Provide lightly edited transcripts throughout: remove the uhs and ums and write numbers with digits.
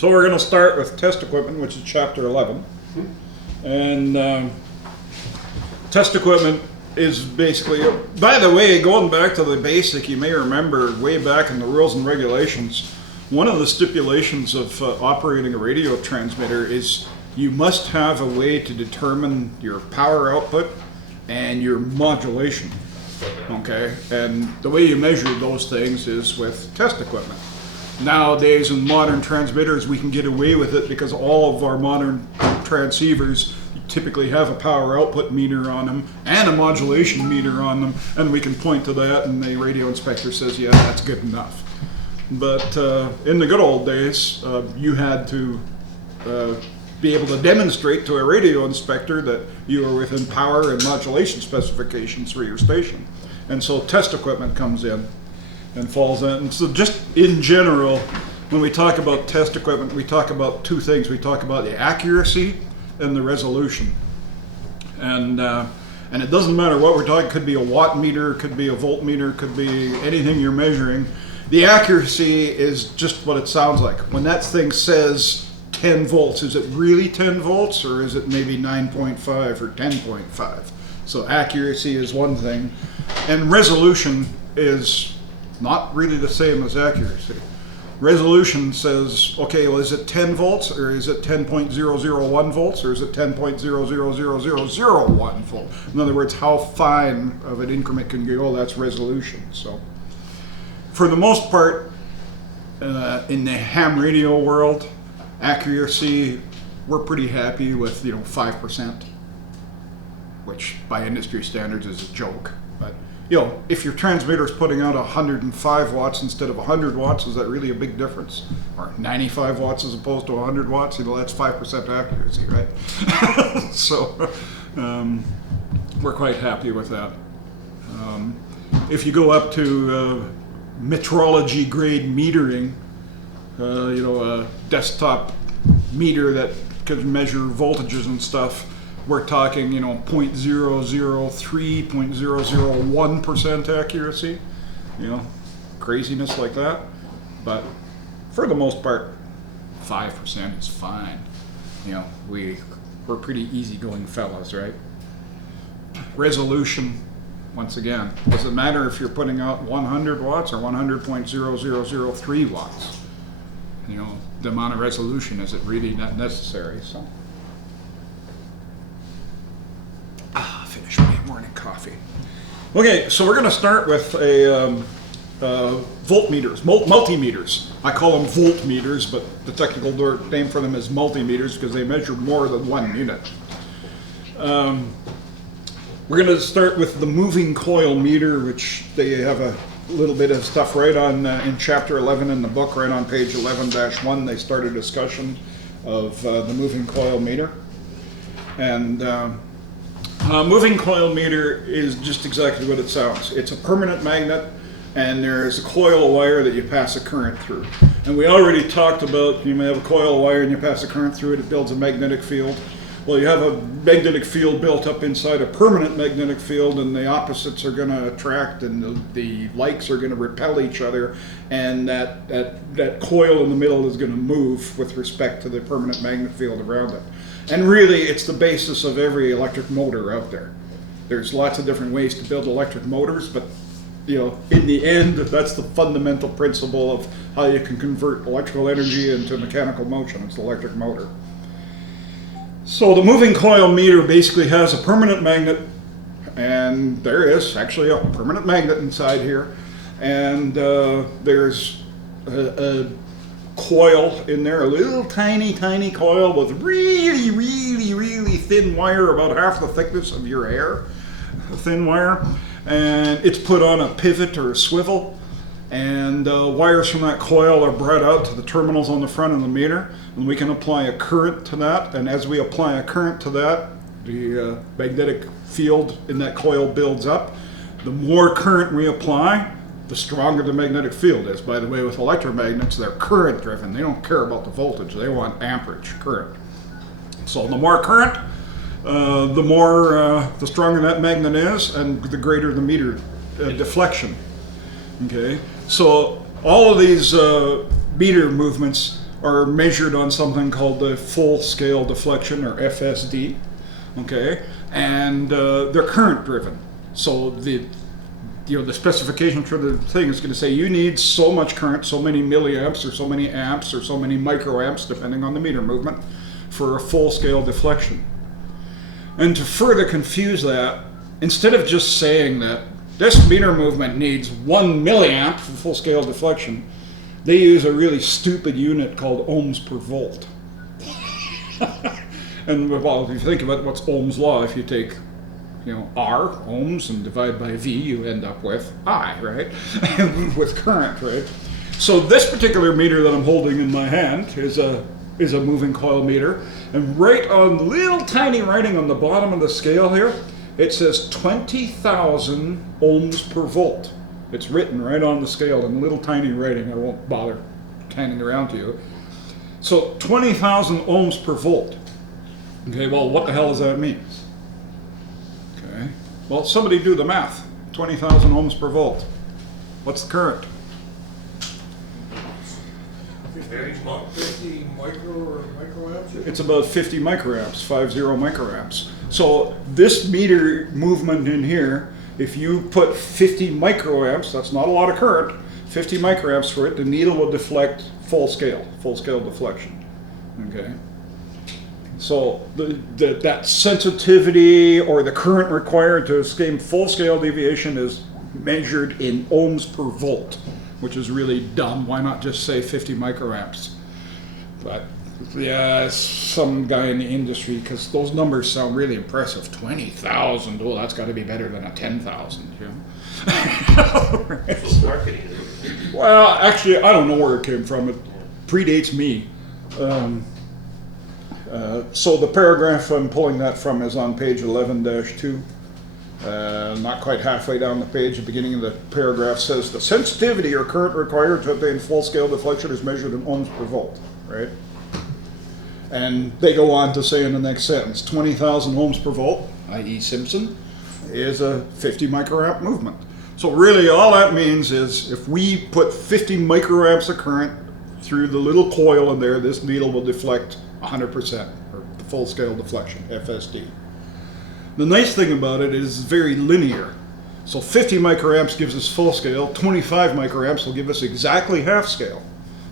So we're going to start with test equipment, which is chapter 11. And test equipment is basically, by the way, going back to the basic, you may remember way back in the rules and regulations, one of the stipulations of operating a radio transmitter is you must have a way to determine your power output and your modulation. Okay, and the way you measure those things is with test equipment. Nowadays in modern transmitters we can get away with it because all of our modern transceivers typically have a power output meter on them and a modulation meter on them, and we can point to that and the radio inspector says, yeah, that's good enough. But in the good old days, you had to be able to demonstrate to a radio inspector that you were within power and modulation specifications for your station. And so test equipment comes in and falls in. And so just in general, when we talk about test equipment, we talk about two things. We talk about the accuracy and the resolution. And it doesn't matter what we're talking, it could be a watt meter, could be a voltmeter, could be anything you're measuring. The accuracy is just what it sounds like. When that thing says 10 volts, is it really 10 volts or is it maybe 9.5 or 10.5? So accuracy is one thing, and resolution is not really the same as accuracy. Resolution says, okay, well, is it 10 volts or is it 10.001 volts or is it 10.000001 volt? In other words, how fine of an increment can you go? That's resolution. So for the most part, in the ham radio world, accuracy, we're pretty happy with 5%, which by industry standards is a joke. But if your transmitter is putting out 105 watts instead of 100 watts, is that really a big difference? Or 95 watts as opposed to 100 watts? That's 5% accuracy, right? So we're quite happy with that. If you go up to metrology grade metering, a desktop meter that can measure voltages and stuff, we're talking, 0.003, 0.001% accuracy, craziness like that. But for the most part, 5% is fine. We're pretty easygoing fellas, right? Resolution, once again, does it matter if you're putting out 100 watts or 100.0003 watts? The amount of resolution, is it really not necessary? So, finish my morning coffee. Okay, so we're going to start with a voltmeters, multimeters. I call them voltmeters, but the technical name for them is multimeters because they measure more than one unit. We're going to start with the moving coil meter, which they have a little bit of stuff right on in chapter 11 in the book, right on page 11-1. They start a discussion of the moving coil meter. And moving coil meter is just exactly what it sounds. It's a permanent magnet, and there's a coil of wire that you pass a current through. And we already talked about, you may have a coil of wire and you pass a current through it, it builds a magnetic field. Well, you have a magnetic field built up inside a permanent magnetic field, and the opposites are going to attract and the likes are going to repel each other, and that coil in the middle is going to move with respect to the permanent magnet field around it. And really, it's the basis of every electric motor out there. There's lots of different ways to build electric motors, but in the end, that's the fundamental principle of how you can convert electrical energy into mechanical motion. It's the electric motor. So the moving coil meter basically has a permanent magnet, and there is actually a permanent magnet inside here, and there's a coil in there, a little tiny coil with really thin wire, about half the thickness of your hair, a thin wire, and it's put on a pivot or a swivel, and wires from that coil are brought out to the terminals on the front of the meter, and we can apply a current to that, and as we apply a current to that, the magnetic field in that coil builds up. The more current we apply, the stronger the magnetic field is. By the way, with electromagnets, they're current driven. They don't care about the voltage, they want amperage, current. So the more current, the stronger that magnet is, and the greater the meter deflection. Okay, so all of these meter movements are measured on something called the full scale deflection, or FSD, okay, and they're current driven. So the specification for the thing is going to say you need so much current, so many milliamps or so many amps or so many microamps, depending on the meter movement, for a full scale deflection. And to further confuse that, instead of just saying that this meter movement needs 1 milliamp for full scale deflection, they use a really stupid unit called ohms per volt. And well, if you think about what's Ohm's law, if you take R, ohms, and divide by V, you end up with I, right? With current, right? So this particular meter that I'm holding in my hand is a moving coil meter, and right on little tiny writing on the bottom of the scale here, it says 20,000 ohms per volt. It's written right on the scale in little tiny writing. I won't bother handing around to you. So 20,000 ohms per volt. Okay, well, what the hell does that mean? Okay, well, somebody do the math. 20,000 ohms per volt. What's the current? 50 micro or microamps? It's about 50 microamps, 50 microamps. So this meter movement in here, if you put 50 microamps, that's not a lot of current, 50 microamps for it, the needle will deflect full scale deflection. Okay. So that sensitivity or the current required to escape full scale deviation is measured in ohms per volt, which is really dumb. Why not just say 50 microamps? But yeah, some guy in the industry, because those numbers sound really impressive. 20,000, oh, that's got to be better than a 10,000. So marketing. Well, actually, I don't know where it came from. It predates me. So the paragraph I'm pulling that from is on page 11-2. Not quite halfway down the page, the beginning of the paragraph says the sensitivity or current required to obtain full-scale deflection is measured in ohms per volt, right? And they go on to say in the next sentence, 20,000 ohms per volt, i.e. Simpson, is a 50 microamp movement. So really all that means is if we put 50 microamps of current through the little coil in there, this needle will deflect 100%, or the full-scale deflection, FSD. The nice thing about it is it's very linear. So 50 microamps gives us full scale, 25 microamps will give us exactly half scale,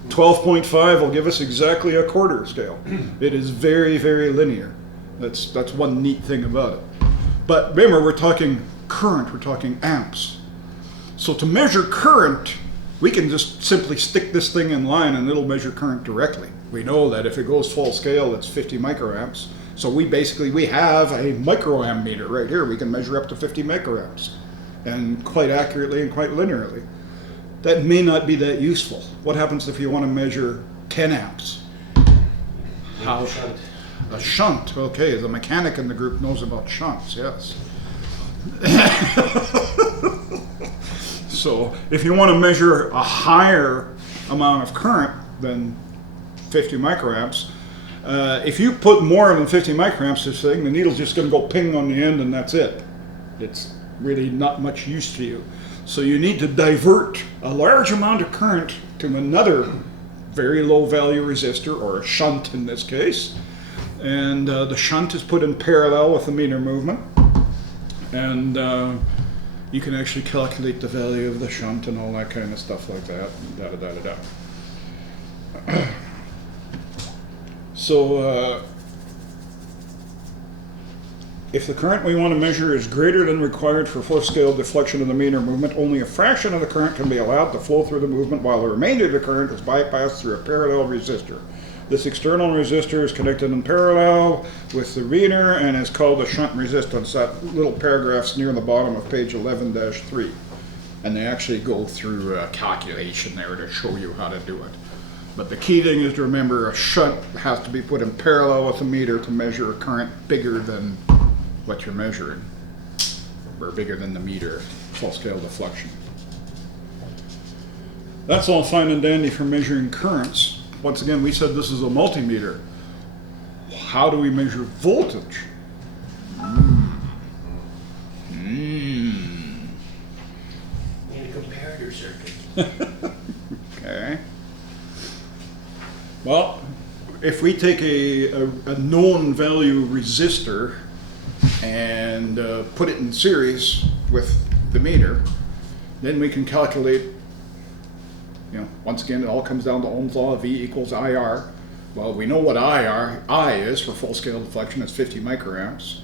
12.5 will give us exactly a quarter scale. It is very, very linear. That's one neat thing about it. But remember, we're talking current, we're talking amps. So to measure current, we can just simply stick this thing in line and it'll measure current directly. We know that if it goes full scale, it's 50 microamps. So we have a microamp meter right here. We can measure up to 50 microamps, and quite accurately and quite linearly. That may not be that useful. What happens if you want to measure 10 amps? How? A shunt. Okay, the mechanic in the group knows about shunts, yes. So if you want to measure a higher amount of current than 50 microamps, if you put more than 50 microamps to this thing, the needle's just going to go ping on the end and that's it. It's really not much use to you. So you need to divert a large amount of current to another very low value resistor, or a shunt in this case. And the shunt is put in parallel with the meter movement. And you can actually calculate the value of the shunt and all that kind of stuff like that. So if the current we want to measure is greater than required for full-scale deflection of the meter movement, only a fraction of the current can be allowed to flow through the movement, while the remainder of the current is bypassed through a parallel resistor. This external resistor is connected in parallel with the meter and is called a shunt resistance. That little paragraph's near the bottom of page 11-3. And they actually go through a calculation there to show you how to do it. But the key thing is to remember a shunt has to be put in parallel with the meter to measure a current bigger than what you're measuring, or bigger than the meter, full-scale deflection. That's all fine and dandy for measuring currents. Once again, we said this is a multimeter. How do we measure voltage? Need a comparator circuit. Okay. Well, if we take a known value resistor and put it in series with the meter, then we can calculate, once again, it all comes down to Ohm's law, V equals IR. Well, we know what I is for full scale deflection, it's 50 microamps.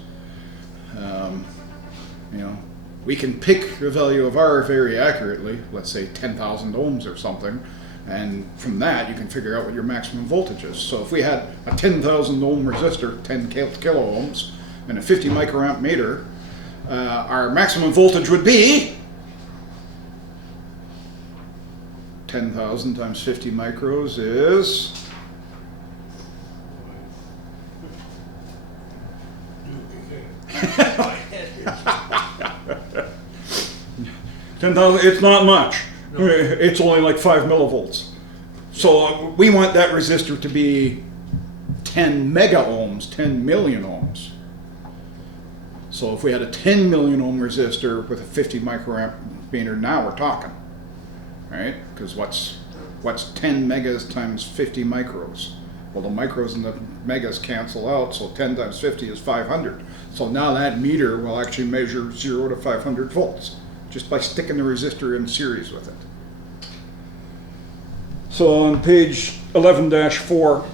We can pick the value of R very accurately, let's say 10,000 ohms or something, and from that you can figure out what your maximum voltage is. So if we had a 10,000 ohm resistor, 10 kilo ohms, and a 50 microamp meter, our maximum voltage would be 10,000 times 50 micros is 10,000. It's not much. No. It's only like 5 millivolts. So we want that resistor to be 10 mega ohms, 10 million ohms. So if we had a 10 million ohm resistor with a 50 microamp meter, now we're talking, right? Because what's 10 megas times 50 micros? Well, the micros and the megas cancel out, so 10 times 50 is 500. So now that meter will actually measure 0 to 500 volts just by sticking the resistor in series with it. So on page 11-4,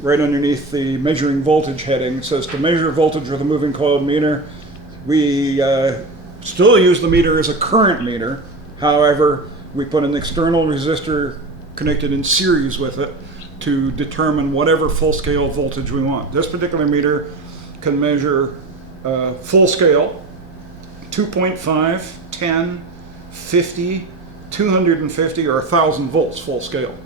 right underneath the measuring voltage heading, it says to measure voltage with a moving coil meter, we still use the meter as a current meter. However, we put an external resistor connected in series with it to determine whatever full scale voltage we want. This particular meter can measure full scale 2.5, 10, 50, 250, or 1,000 volts full scale.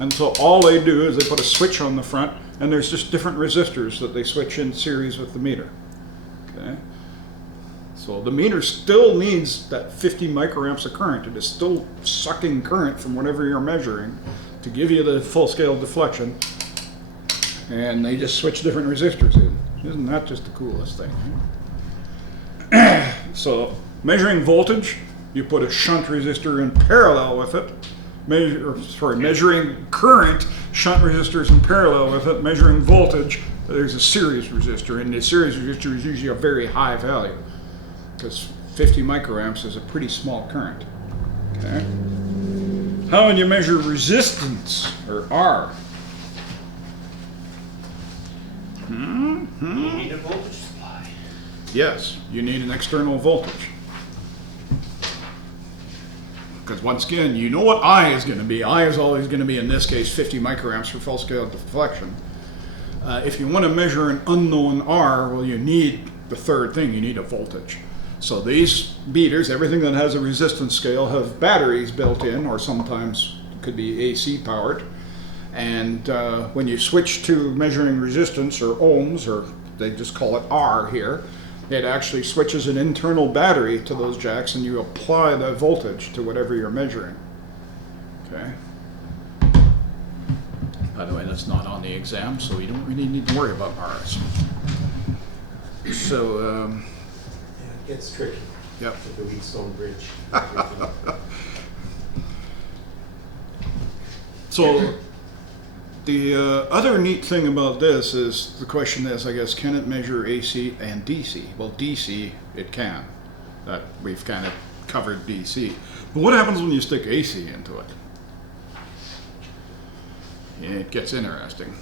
And so all they do is they put a switch on the front, and there's just different resistors that they switch in series with the meter. Okay. So the meter still needs that 50 microamps of current. It is still sucking current from whatever you're measuring to give you the full scale deflection. And they just switch different resistors in. Isn't that just the coolest thing? So measuring voltage, you put a shunt resistor in parallel with it. Measuring current, shunt resistors in parallel with it. Measuring voltage, there's a series resistor, and the series resistor is usually a very high value because 50 microamps is a pretty small current. Okay. How would you measure resistance, or R? You need a voltage supply. Yes, you need an external voltage. Because once again, you know what I is going to be. I is always going to be, in this case, 50 microamps for full scale deflection. If you want to measure an unknown R, well, you need the third thing. You need a voltage. So these meters, everything that has a resistance scale, have batteries built in, or sometimes it could be AC powered. And when you switch to measuring resistance, or ohms, or they just call it R here, it actually switches an internal battery to those jacks, and you apply the voltage to whatever you're measuring. Okay. By the way, that's not on the exam, so you don't really need to worry about R's. So, Yeah, it gets tricky. yep. With the Wheatstone Bridge. So the other neat thing about this is, the question is, I guess, can it measure AC and DC? Well, DC, it can. That we've kind of covered DC. But what happens when you stick AC into it? It gets interesting.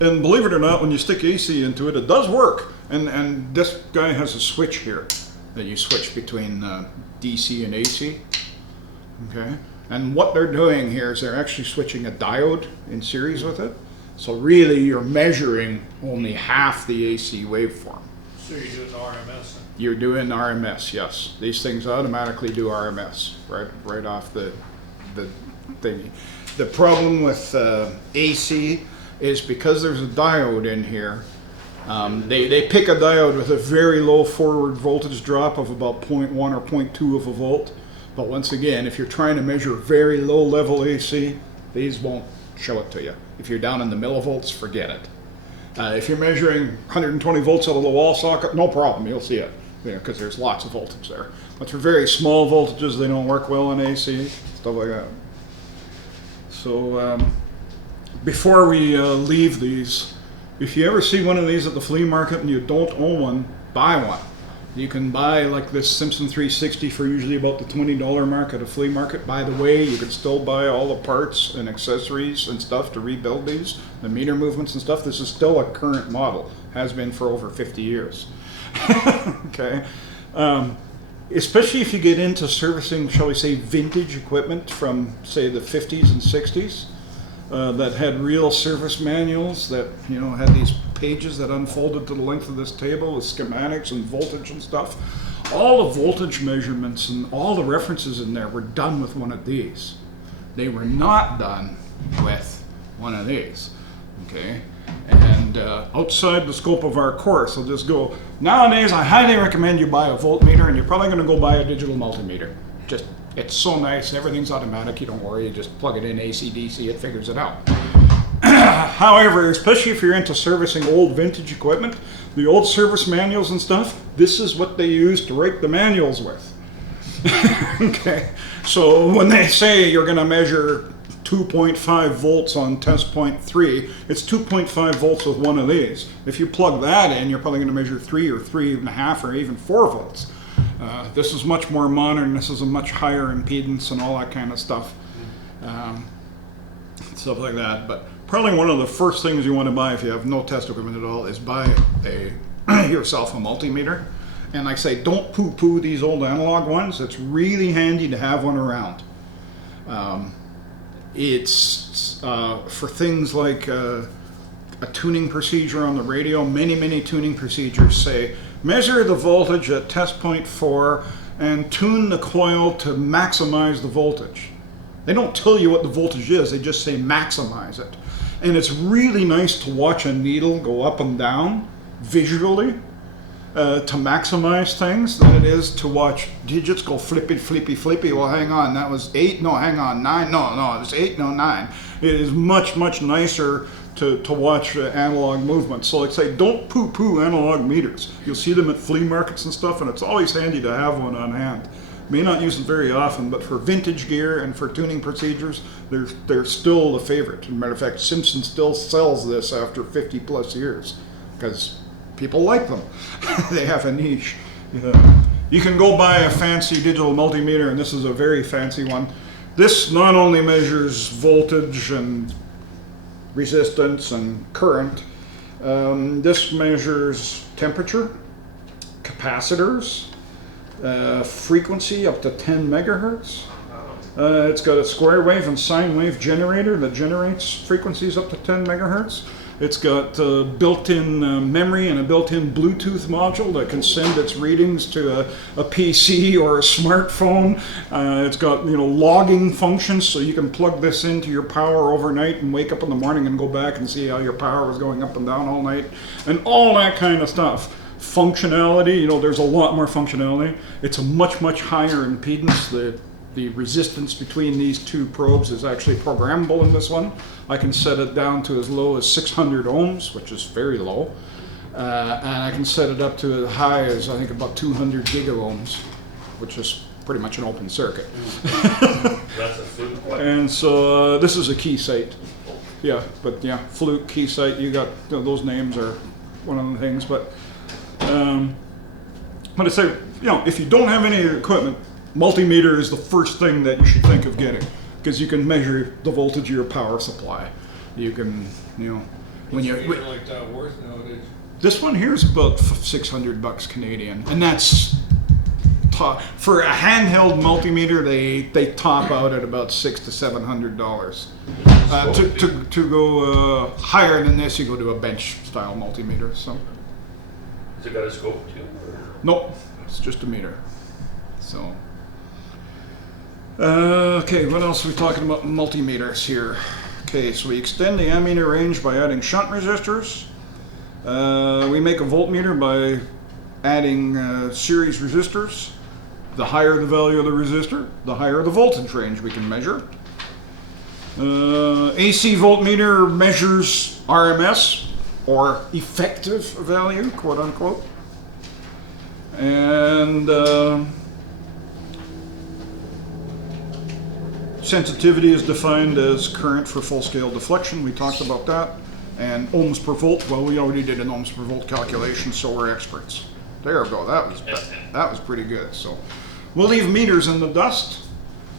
And believe it or not, when you stick AC into it, it does work. And this guy has a switch here that you switch between DC and AC. Okay. And what they're doing here is they're actually switching a diode in series with it. So really you're measuring only half the AC waveform. So you're doing RMS? You're doing RMS, yes. These things automatically do RMS right off the thing. The problem with AC is because there's a diode in here, they pick a diode with a very low forward voltage drop of about 0.1 or 0.2 of a volt. But once again, if you're trying to measure very low level AC, these won't show it to you. If you're down in the millivolts, forget it. If you're measuring 120 volts out of the wall socket, no problem, you'll see it, because there's lots of voltage there. But for very small voltages, they don't work well in AC, stuff like that. So before we leave these, if you ever see one of these at the flea market and you don't own one, buy one. You can buy like this Simpson 360 for usually about the $20 mark at a flea market. By the way, you can still buy all the parts and accessories and stuff to rebuild these, the meter movements and stuff. This is still a current model, has been for over 50 years. Okay. Especially if you get into servicing, shall we say, vintage equipment from, say, the 50s and 60s. That had real service manuals that, you know, had these pages that unfolded to the length of this table with schematics and voltage and stuff. All the voltage measurements and all the references in there were done with one of these. They were not done with one of these, okay? And outside the scope of our course, I'll just go, nowadays I highly recommend you buy a voltmeter, and you're probably gonna go buy a digital multimeter. Just, it's so nice, everything's automatic, you don't worry, you just plug it in AC, DC, it figures it out. However, especially if you're into servicing old vintage equipment, the old service manuals and stuff, this is what they used to write the manuals with. Okay, so when they say you're gonna measure 2.5 volts on test point 3, it's 2.5 volts with one of these. If you plug that in, you're probably gonna measure 3 or 3.5 or even 4 volts. This is much more modern, this is a much higher impedance and all that kind of stuff. Stuff like that, but probably one of the first things you want to buy if you have no test equipment at all is buy yourself a multimeter. And like I say, don't poo-poo these old analog ones. It's really handy to have one around. It's for things like a tuning procedure on the radio. Many tuning procedures say, measure the voltage at test point 4 and tune the coil to maximize the voltage. They don't tell you what the voltage is, they just say maximize it. And it's really nice to watch a needle go up and down visually to maximize things than it is to watch digits go flippy. Well, hang on, that was 8, no, hang on, 9, no, it was 8, no, 9. It is much nicer to watch analog movement. So like I say, don't poo-poo analog meters. You'll see them at flea markets and stuff, and it's always handy to have one on hand. May not use it very often, but for vintage gear and for tuning procedures, they're still the favorite. As a matter of fact, Simpson still sells this after 50 plus years because people like them. They have a niche. You can go buy a fancy digital multimeter, and this is a very fancy one. This not only measures voltage and resistance and current, this measures temperature, capacitors, frequency up to 10 megahertz. It's got a square wave and sine wave generator that generates frequencies up to 10 megahertz. It's got built-in memory and a built-in Bluetooth module that can send its readings to a PC or a smartphone. It's got, you know, logging functions, so you can plug this into your power overnight and wake up in the morning and go back and see how your power was going up and down all night, and all that kind of stuff. Functionality, you know, there's a lot more functionality. It's a much higher impedance. The resistance between these two probes is actually programmable in this one. I can set it down to as low as 600 ohms, which is very low. And I can set it up to as high as, I think, about 200 gigaohms, which is pretty much an open circuit. That's a flute. And so this is a Keysight. Yeah, but yeah, Fluke, Keysight, you got, you know, those names are one of the things. But I say, you know, if you don't have any equipment, multimeter is the first thing that you should think of getting, because you can measure the voltage of your power supply. You can, you know, when you like that worth nowadays. this one here is about $600 Canadian, and that's for a handheld multimeter. They top out at about $600 to $700. To go higher than this, you go to a bench style multimeter. So. Has it got a scope too? Nope, it's just a meter. So, okay, what else are we talking about multimeters here? Okay, so we extend the ammeter range by adding shunt resistors. We make a voltmeter by adding series resistors. The higher the value of the resistor, the higher the voltage range we can measure. AC voltmeter measures RMS, or effective value, quote unquote. And Sensitivity is defined as current for full-scale deflection. We talked about that. And ohms per volt, well, we already did an ohms per volt calculation, so we're experts. There we go. That was pretty good. So we'll leave meters in the dust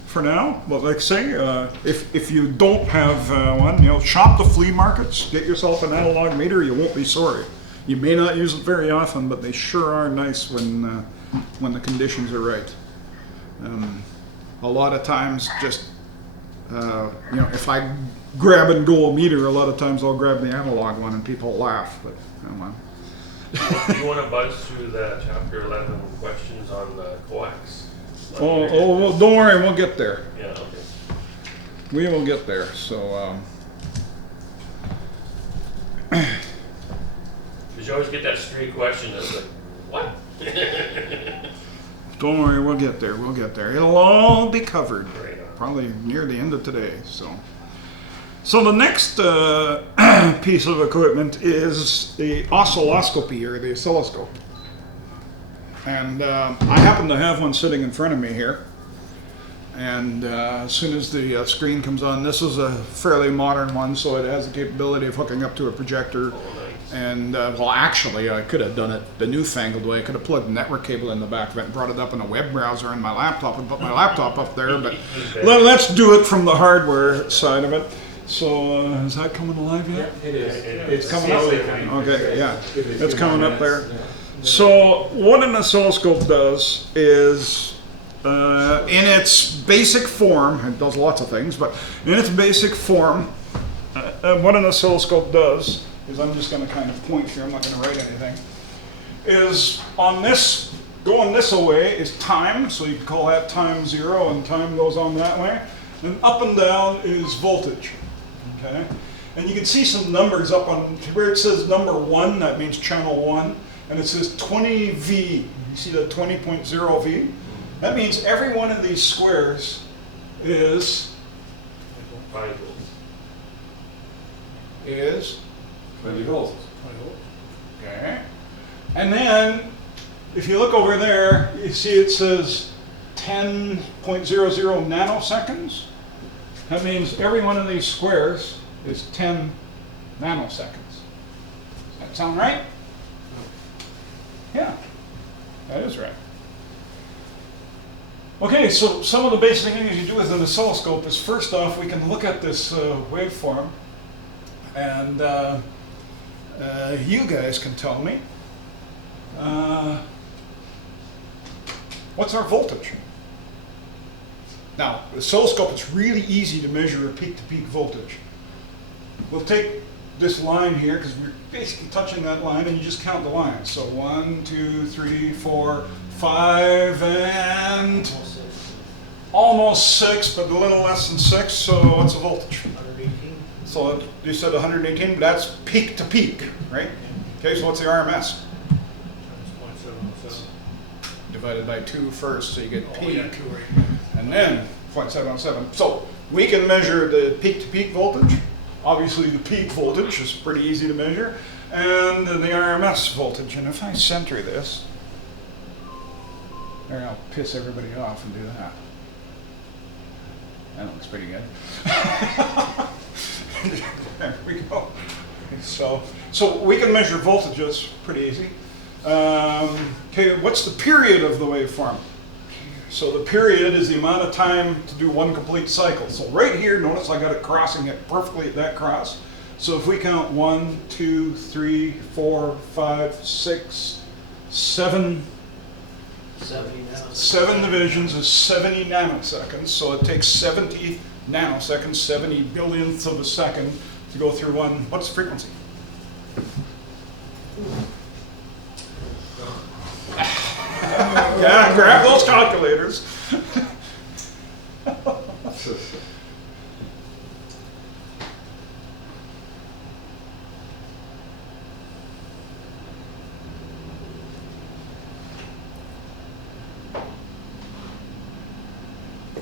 for now. But like I say, if you don't have one, shop the flea markets, get yourself an analog meter. You won't be sorry. You may not use it very often, but they sure are nice when the conditions are right. A lot of times, just if I grab and go a meter, a lot of times I'll grab the analog one, and people laugh. But well. You want to buzz through the chapter 11 questions on the coax? Well, don't worry, we'll get there. Yeah, okay. We will get there. So. Because you always get that stray question that's like, what? Don't worry, we'll get there. We'll get there. It'll all be covered. Right on. Probably near the end of today. So the next piece of equipment is the oscilloscopy, or the oscilloscope. And I happen to have one sitting in front of me here. And as soon as the screen comes on, this is a fairly modern one, so it has the capability of hooking up to a projector. And well, actually, I could have done it the newfangled way. I could have plugged a network cable in the back of it and brought it up in a web browser in my laptop and put my laptop up there. But let's do it from the hardware side of it. So is that coming alive yet? It is. It's coming up. Okay, yeah, it's coming up there. So what an oscilloscope does is, in its basic form, it does lots of things, but in its basic form, what an oscilloscope does is, I'm just going to kind of point here, I'm not going to write anything, is on this, going this way is time, so you can call that time 0, and time goes on that way. And up and down is voltage, okay? And you can see some numbers up on where it says number 1, that means channel 1, and it says 20V. You see that 20.0V? That means every one of these squares is 5 volts. 20 volts. Okay. And then, if you look over there, you see it says 10.00 nanoseconds. That means every one of these squares is 10 nanoseconds. Does that sound right? Yeah, that is right. Okay, so some of the basic things you do with an oscilloscope is, first off, we can look at this waveform, and you guys can tell me what's our voltage. Now, the oscilloscope, it's really easy to measure a peak-to-peak voltage. We'll take this line here, because we're basically touching that line, and you just count the lines. So 1, 2, 3, 4, 5, and almost 6, but a little less than 6. So what's the voltage? 118. So you said 118, but that's peak to peak, right? Okay, so what's the RMS? Divided by 2 first, so you get peak, and then 0.707. So we can measure the peak-to-peak voltage. Obviously, the peak voltage is pretty easy to measure, and the RMS voltage. And if I center this, there, I'll piss everybody off and do that. That looks pretty good. There we go. So we can measure voltages pretty easy. Okay, what's the period of the waveform? So the period is the amount of time to do one complete cycle. So right here, notice I got it crossing it perfectly at that cross. So if we count 1, 2, 3, 4, 5, 6, 7, 7 divisions is 70 nanoseconds. So it takes 70 nanoseconds, 70 billionths of a second to go through one. What's the frequency? Yeah, grab those calculators.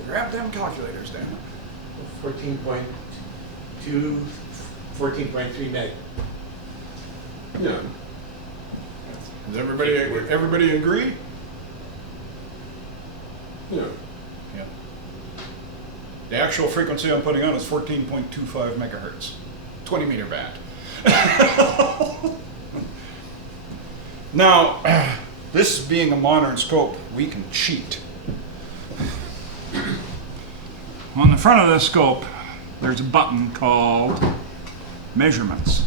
Grab them calculators, damn it. 14.2, 14.3 meg. Yeah. Does everybody agree? Yeah. Yeah. The actual frequency I'm putting on is 14.25 megahertz, 20 meter band. Now, this being a modern scope, we can cheat. On the front of this scope, there's a button called Measurements.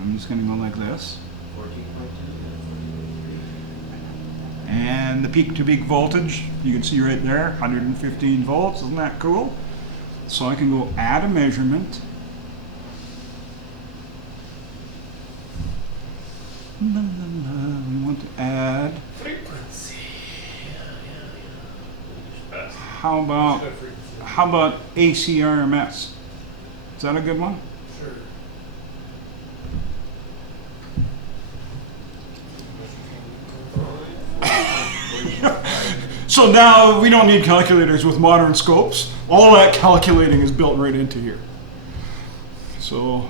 I'm just going to go like this. And the peak-to-peak voltage, you can see right there, 115 volts. Isn't that cool? So I can go add a measurement. We want to add. Frequency. Yeah. How about ACRMS? Is that a good one? Sure. So now we don't need calculators with modern scopes. All that calculating is built right into here. So,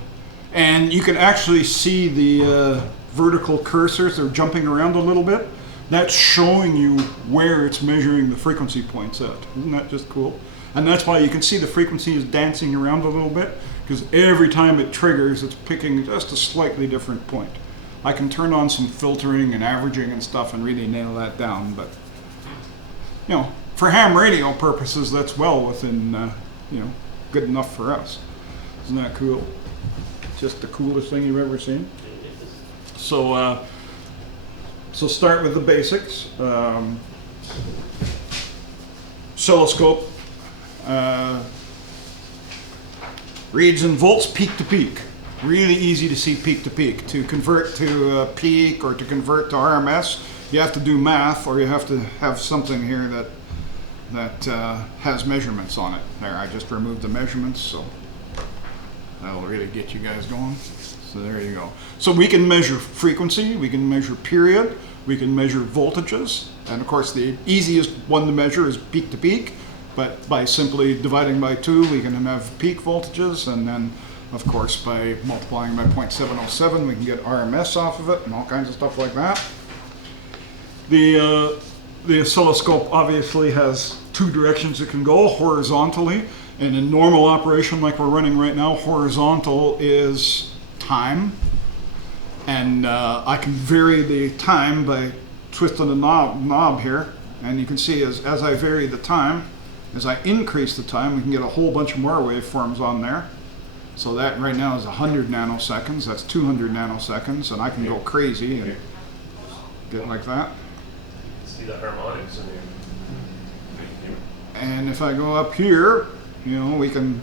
and you can actually see the vertical cursors. They're jumping around a little bit. That's showing you where it's measuring the frequency points at. Isn't that just cool? And that's why you can see the frequency is dancing around a little bit, because every time it triggers, it's picking just a slightly different point. I can turn on some filtering and averaging and stuff and really nail that down, but you know, for ham radio purposes, that's well within, you know, good enough for us. Isn't that cool? Just the coolest thing you've ever seen. So, so start with the basics. Oscilloscope reads in volts peak to peak. Really easy to see peak to peak. To convert to peak or to convert to RMS, you have to do math, or you have to have something here that has measurements on it. There, I just removed the measurements, so that'll really get you guys going. So there you go. So we can measure frequency, we can measure period, we can measure voltages, and of course the easiest one to measure is peak to peak, but by simply dividing by 2, we can have peak voltages, and then of course by multiplying by 0.707, we can get RMS off of it and all kinds of stuff like that. The oscilloscope obviously has 2 directions it can go, horizontally, and in normal operation like we're running right now, horizontal is time, and I can vary the time by twisting the knob here, and you can see as I vary the time, as I increase the time, we can get a whole bunch more waveforms on there. So that right now is 100 nanoseconds, that's 200 nanoseconds, and I can go crazy and get like that. See the harmonics in there. And if I go up here, you know, we can,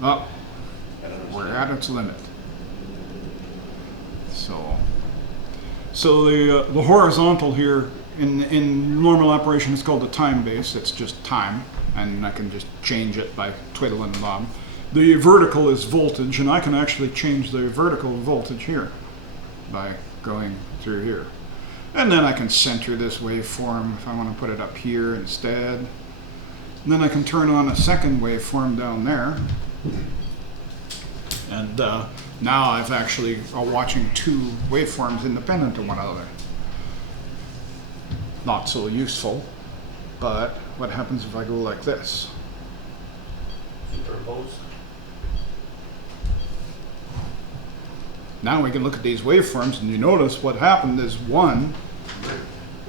oh, we're at its limit. So the horizontal here in normal operation is called the time base. It's just time, and I can just change it by twiddling the knob. The vertical is voltage, and I can actually change the vertical voltage here by going through here. And then I can center this waveform if I want to put it up here instead. And then I can turn on a second waveform down there. And now I've actually watching 2 waveforms independent of one another. Not so useful, but what happens if I go like this? Superimposed. Now we can look at these waveforms, and you notice what happened is one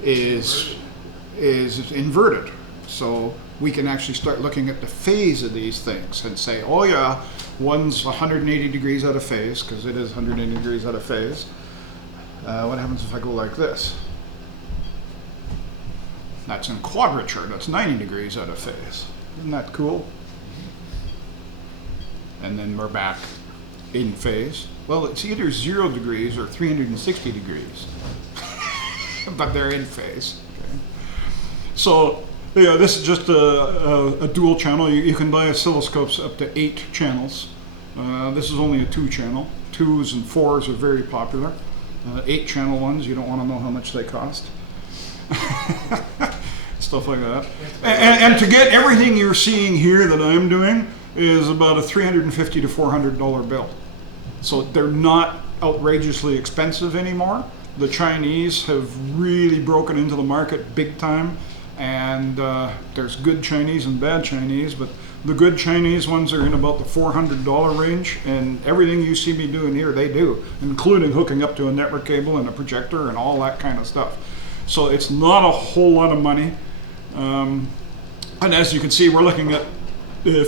is inverted. So we can actually start looking at the phase of these things and say, oh yeah, one's 180 degrees out of phase, because it is 180 degrees out of phase. What happens if I go like this? That's in quadrature, that's 90 degrees out of phase. Isn't that cool? And then we're back in phase. Well, it's either 0 degrees or 360 degrees, but they're in phase. Okay. So, yeah, this is just a dual channel. You can buy oscilloscopes up to 8 channels. This is only a 2 channel. 2s and 4s are very popular. 8 channel ones, you don't want to know how much they cost. Stuff like that. And to get everything you're seeing here that I'm doing is about a $350 to $400 bill. So they're not outrageously expensive anymore, The Chinese have really broken into the market big time, and there's good Chinese and bad Chinese, but the good Chinese ones are in about the $400 range, and everything you see me doing here, they do, including hooking up to a network cable and a projector and all that kind of stuff. So it's not a whole lot of money. And as you can see, we're looking at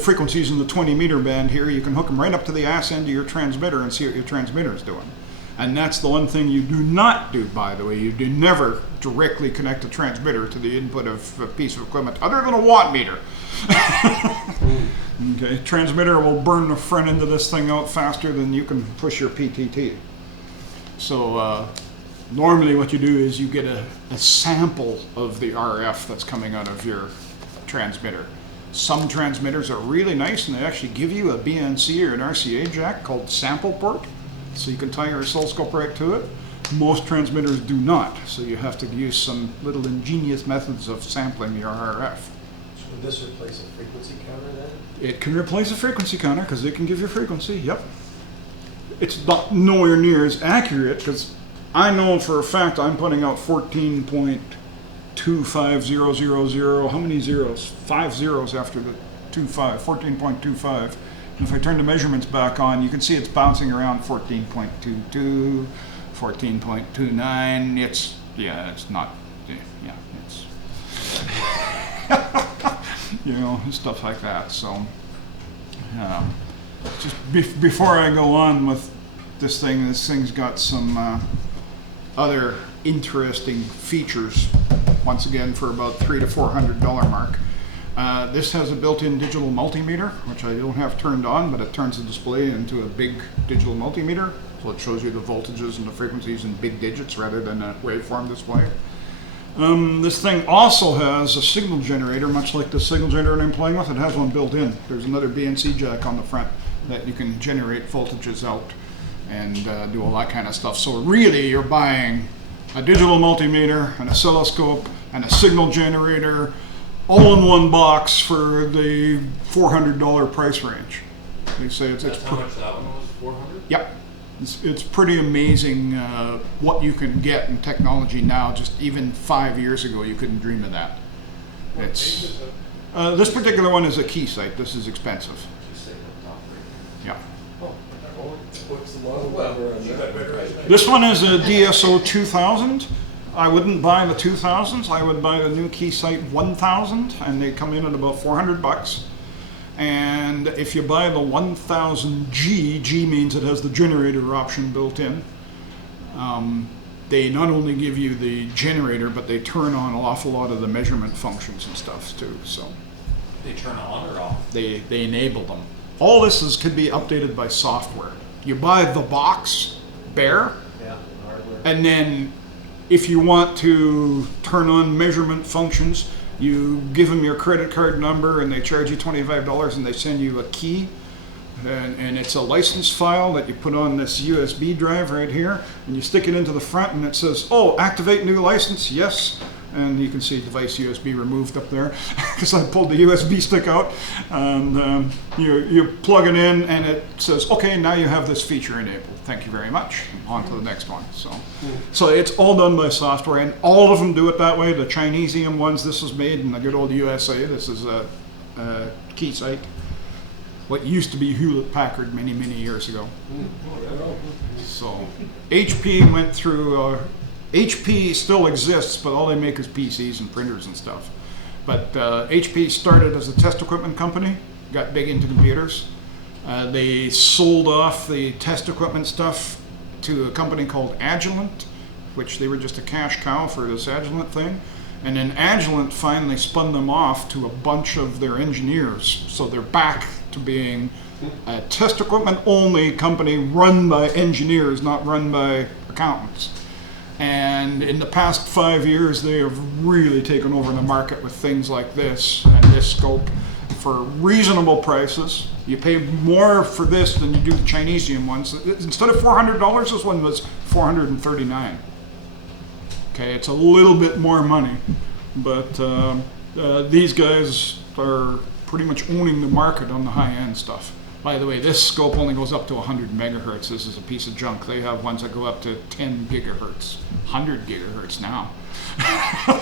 frequencies in the 20 meter band here. You can hook them right up to the ass end of your transmitter and see what your transmitter is doing. And that's the one thing you do not do, by the way. You do never directly connect a transmitter to the input of a piece of equipment other than a watt meter. Okay, transmitter will burn the front end of this thing out faster than you can push your PTT. So normally what you do is you get a sample of the RF that's coming out of your transmitter. Some transmitters are really nice, and they actually give you a BNC or an RCA jack called sample port, so you can tie your oscilloscope right to it. Most transmitters do not, so you have to use some little ingenious methods of sampling your RF. So would this replace a frequency counter then? It can replace a frequency counter because it can give you frequency, yep. It's not nowhere near as accurate because I know for a fact I'm putting out 14.25000. How many zeros? 5 zeros after the 25, 14.25. And if I turn the measurements back on, you can see it's bouncing around 14.22, 14.29. It's not, it's, stuff like that. So, just before I go on with this thing's got some other interesting features. Once again, for about $300 to $400 mark. This has a built-in digital multimeter, which I don't have turned on, but it turns the display into a big digital multimeter. So it shows you the voltages and the frequencies in big digits rather than a waveform display. This thing also has a signal generator, much like the signal generator I'm playing with. It has one built in. There's another BNC jack on the front that you can generate voltages out and do all that kind of stuff. So really, you're buying a digital multimeter, an oscilloscope, and a signal generator, all in one box for the $400 price range. They say it's That's how much that one was, 400? Yep. It's pretty amazing what you can get in technology now. Just even 5 years ago, you couldn't dream of that. It's this particular one is a Keysight. This is expensive. Yeah. What's the model number on that? This one is a DSO 2000. I wouldn't buy the 2000s. I would buy the new Keysight 1000, and they come in at about $400. And if you buy the 1000G, G means it has the generator option built in. They not only give you the generator, but they turn on an awful lot of the measurement functions and stuff too. So They turn on or off? they enable them. All this could be updated by software. You buy the box bare, Yeah, hardware. and then if you want to turn on measurement functions, you give them your credit card number and they charge you $25 and they send you a key. And it's a license file that you put on this USB drive right here, and you stick it into the front and it says, oh, activate new license, yes. And you can see device USB removed up there because I pulled the USB stick out, and you plug it in and it says, okay, now you have this feature enabled. Thank you very much. On to the next one. So it's all done by software, and all of them do it that way. The Chinesium ones, this was made in the good old USA. This is a Keysight. What used to be Hewlett-Packard many, many years ago. So HP went through, HP still exists, but all they make is PCs and printers and stuff. But HP started as a test equipment company, got big into computers. They sold off the test equipment stuff to a company called Agilent, which they were just a cash cow for this Agilent thing. And then Agilent finally spun them off to a bunch of their engineers. So they're back to being a test equipment only company run by engineers, not run by accountants. And in the past 5 years, they have really taken over the market with things like this and this scope for reasonable prices. You pay more for this than you do the Chinesium ones. Instead of $400, this one was $439. Okay, it's a little bit more money, but these guys are pretty much owning the market on the high-end stuff. By the way, this scope only goes up to 100 megahertz. This is a piece of junk. They have ones that go up to 10 gigahertz, 100 gigahertz now.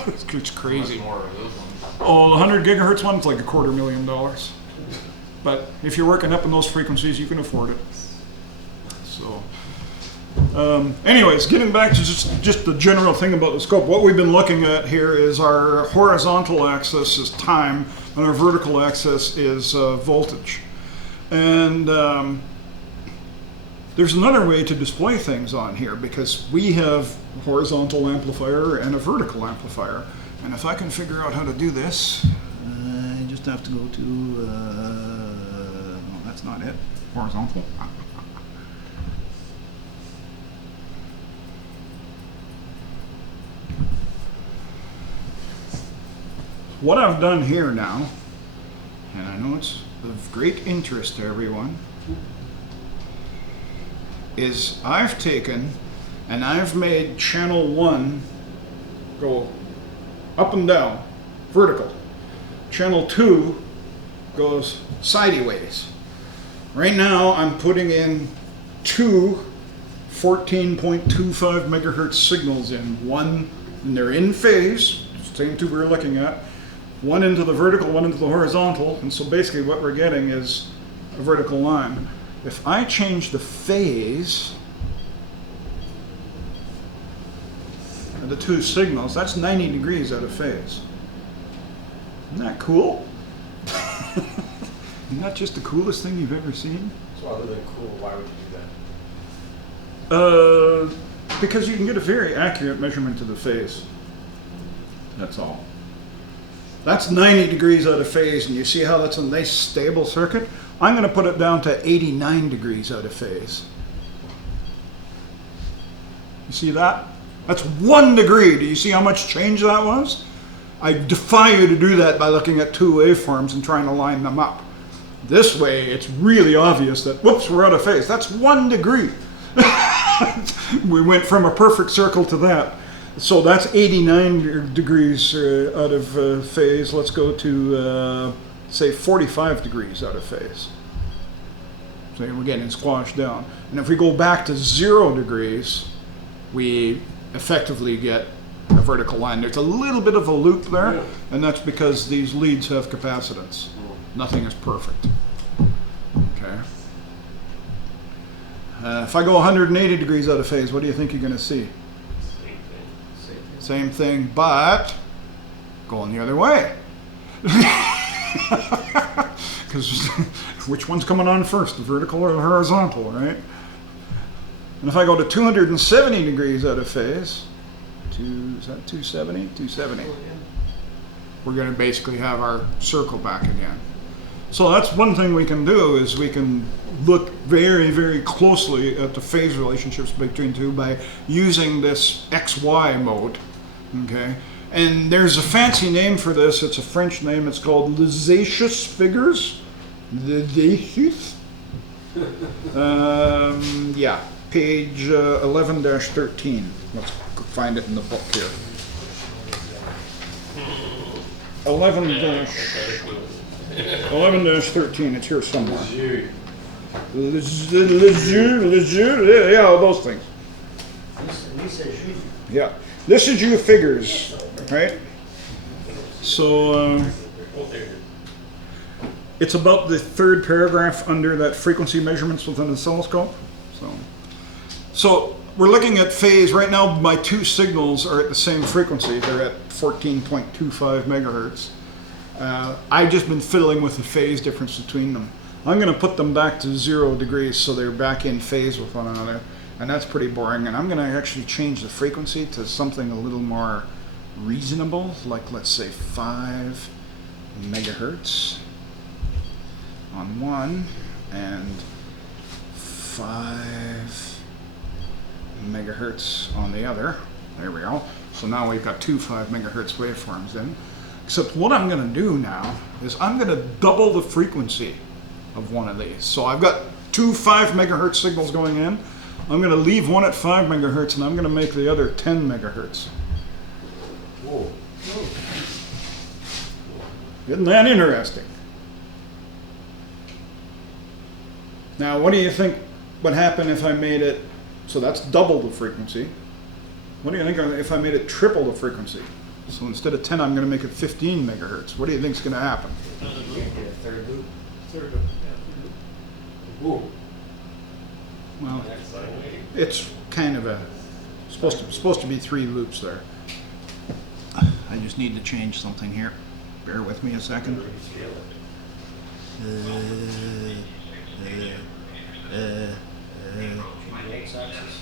It's crazy. More of those ones. Oh, the 100 gigahertz one's like $250,000. But if you're working up in those frequencies, you can afford it. So, anyways, getting back to just the general thing about the scope, what we've been looking at here is our horizontal axis is time, and our vertical axis is voltage. And there's another way to display things on here, because we have a horizontal amplifier and a vertical amplifier. And if I can figure out how to do this, I just have to go to, no, that's not it, horizontal. What I've done here now, and I know it's of great interest to everyone, is I've taken and I've made channel 1 go up and down, vertical. Channel 2 goes sideways. Right now I'm putting in two 14.25 megahertz signals in. One, and they're in phase, same two we were looking at. One into the vertical, one into the horizontal, and so basically what we're getting is a vertical line. If I change the phase of the two signals, that's 90 degrees out of phase. Isn't that cool? Isn't that just the coolest thing you've ever seen? So other than cool, why would you do that? Because you can get a very accurate measurement of the phase. That's all. That's 90 degrees out of phase, and you see how that's a nice stable circuit? I'm going to put it down to 89 degrees out of phase. You see that? That's 1 degree. Do you see how much change that was? I defy you to do that by looking at two waveforms and trying to line them up. This way, it's really obvious that, whoops, we're out of phase. That's 1 degree. We went from a perfect circle to that. So that's 89 degrees out of phase. Let's go to, say, 45 degrees out of phase. So we're getting squashed down. And if we go back to 0 degrees, we effectively get a vertical line. There's a little bit of a loop there, and that's because these leads have capacitance. Nothing is perfect. Okay. If I go 180 degrees out of phase, what do you think you're going to see? Same thing, but going the other way. Because which one's coming on first, the vertical or the horizontal, right? And if I go to 270 degrees out of phase, is that 270? 270. We're going to basically have our circle back again. So that's one thing we can do, is we can look very, very closely at the phase relationships between two by using this XY mode. Okay, and there's a fancy name for this. It's a French name. It's called Lizatius figures. Lizatius. Yeah, page 11-13. Let's find it in the book here. 11-13. It's here somewhere. Yeah, all those things. Yeah. This is your figures, right? So it's about the third paragraph under that frequency measurements within the oscilloscope. So we're looking at phase. Right now my two signals are at the same frequency. They're at 14.25 megahertz. I've just been fiddling with the phase difference between them. I'm going to put them back to 0 degrees so they're back in phase with one another. And that's pretty boring. And I'm going to actually change the frequency to something a little more reasonable, like let's say 5 megahertz on one and 5 megahertz on the other. There we go. So now we've got two 5 megahertz waveforms in. Except what I'm going to do now is I'm going to double the frequency of one of these. So I've got two 5 megahertz signals going in. I'm going to leave one at 5 megahertz, and I'm going to make the other 10 megahertz. Whoa. Isn't that interesting? Now, what do you think would happen if I made it, so that's double the frequency. What do you think if I made it triple the frequency? So instead of 10, I'm going to make it 15 megahertz. What do you think is going to happen? You get a third loop. Third loop, yeah. Ooh. Well, That's like, it's kind of supposed to be 3 loops there. I just need to change something here. Bear with me a second. you feel it. The x-axis.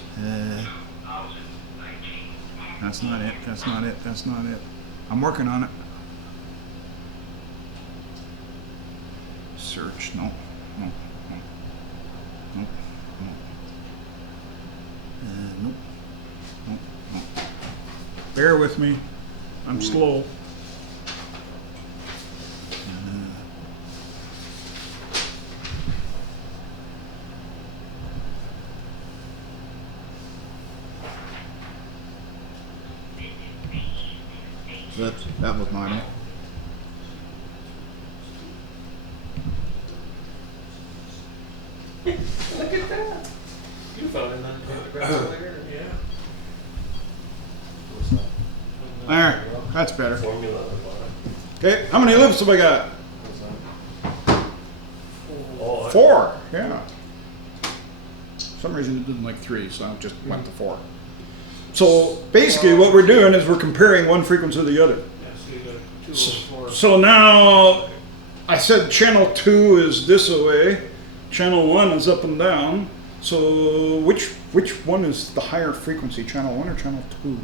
That's not it. That's not it. That's not it. I'm working on it. Search. No. No. No. No. No. Nope. Nope. Nope. Bear with me. I'm slow. That was mine. Look at that. You found it Yeah. There. That's better. Formula of Okay. How many loops have I got? Oh, 4. Yeah. For some reason it didn't like 3, so I just went to 4. So basically what we're doing is we're comparing one frequency to the other. Yeah, so you got 2 over 4. So now I said channel 2 is this way, channel 1 is up and down. So which one is the higher frequency, channel 1 or channel 2?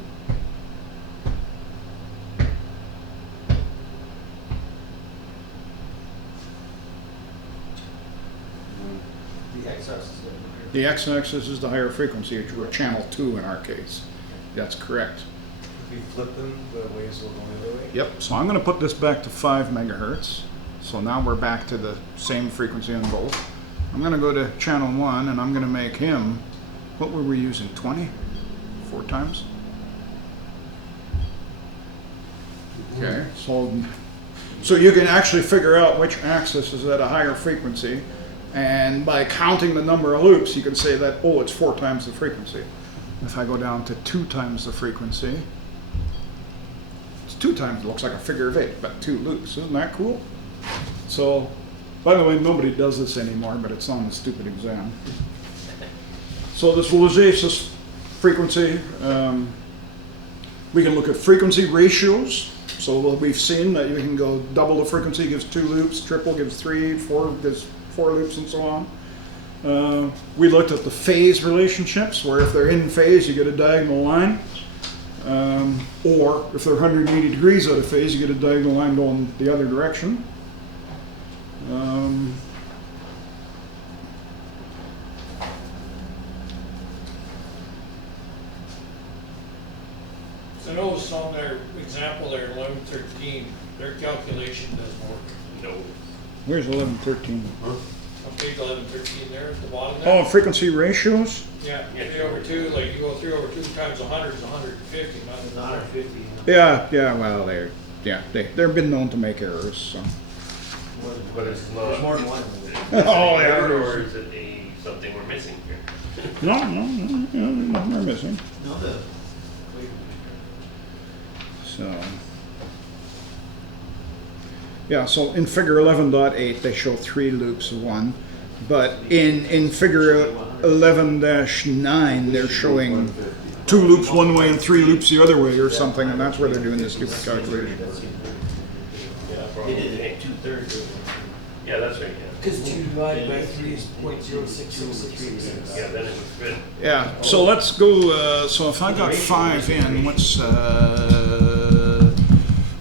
The x-axis. The x-axis is the higher frequency, which we're channel 2 in our case. That's correct. If you flip them, the waves will go the other way. Yep, so I'm going to put this back to 5 megahertz. So now we're back to the same frequency on both. I'm going to go to channel 1 and I'm going to make him, what were we using, 20? 4 times? Okay, so you can actually figure out which axis is at a higher frequency, and by counting the number of loops you can say that, oh, it's 4 times the frequency. If I go down to 2 times the frequency, it's 2 times, it looks like a figure of 8, but 2 loops. Isn't that cool? So, by the way, nobody does this anymore, but it's on the stupid exam. So this VE6RHS frequency, we can look at frequency ratios. So we've seen that you can go double the frequency gives 2 loops, triple gives 3, 4 gives 4 loops, and so on. We looked at the phase relationships, where if they're in phase, you get a diagonal line. Or if they're 180 degrees out of phase, you get a diagonal line going the other direction. So notice on their example there, 1113, their calculation doesn't work. no. Where's 1113? On page 1113 there at the bottom Oh, there. frequency ratios? Yeah, Yeah. 3 over 2, like you go 3 over 2 times 100 is 150, not 150. Yeah, well, they've been known to make errors, so. But it's There's not. more than one of them. Is it Oh, an yeah, error, it or is. is it something we're missing here? No, nothing we're missing. No, the. So, yeah, so in figure 11.8, they show 3 loops of 1, but in figure 11-9, they're showing 2 loops one way and 3 loops the other way or something, and that's where they're doing this stupid calculation. Yeah, They probably. did it 2/3. Yeah, that's right, yeah. Because 2 divided by 3 is 0.0666. Yeah, then it would fit. Yeah, so let's go, so if I got 5 in, what's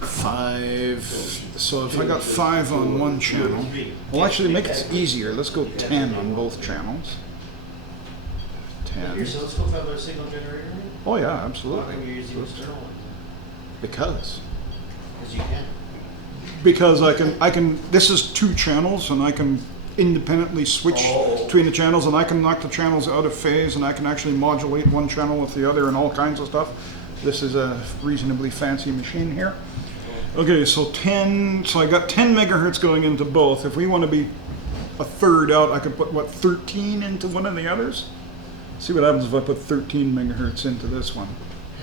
5, so if I got 5 on one channel, well actually make it easier, let's go 10 on both channels. Your 10, oscilloscope have a signal generator in it? oh yeah, Why absolutely. don't you using external ones? Because Because you can. I can, this is 2 channels and I can independently switch between the channels, and I can knock the channels out of phase, and I can actually modulate one channel with the other and all kinds of stuff. This is a reasonably fancy machine here. Okay, so 10, so I got 10 megahertz going into both. If we want to be a third out, I could put, what, 13 into one of the others? See what happens if I put 13 megahertz into this one.